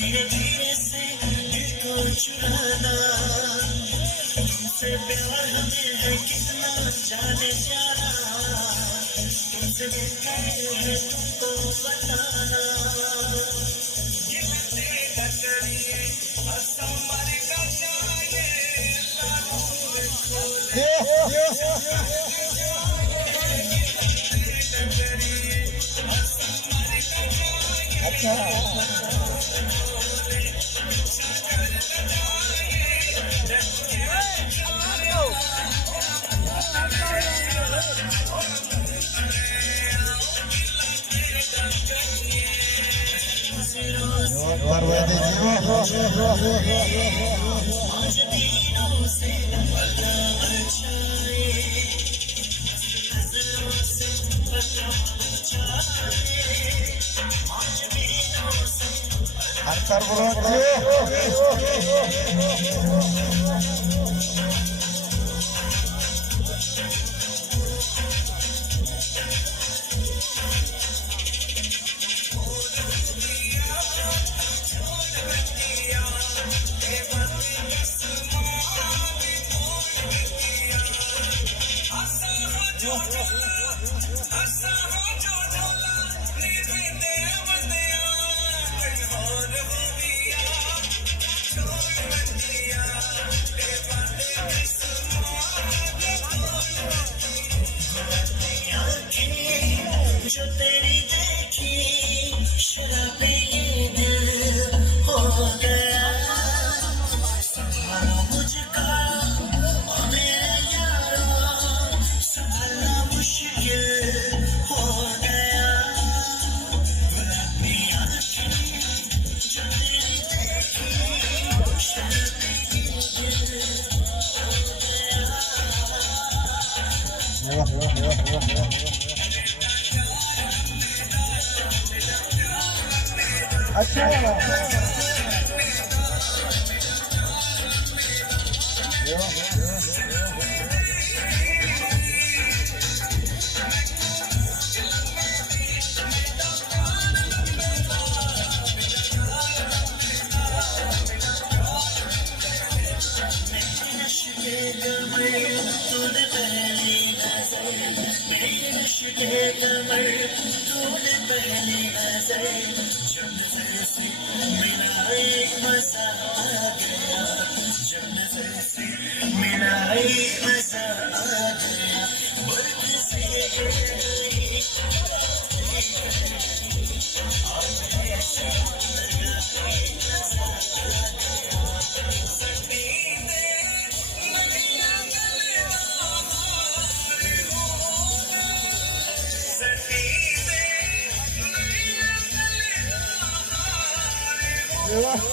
धीरे धीरे से दिल को चुराना, तुमसे प्यार हमें है कितना जाने जाना, तुमसे मुमकिन है तुमको बताना। ये तेरा करिए असमर का जाए अच्छा Antar जो तेरी देखी शराबी ये दिल हो गया, संभालो मुझको और मेरे यारो, संभालना मुश्किल हो गया। गुलाबी आँखें जो तेरी देखी शराबी ये दिल हो गया। अच्छा तूने पहली नजर जब नजर से मिला एक मजा आ गया, जब नजर से मिला एक मजा आ गया, बर्फ से Yeah.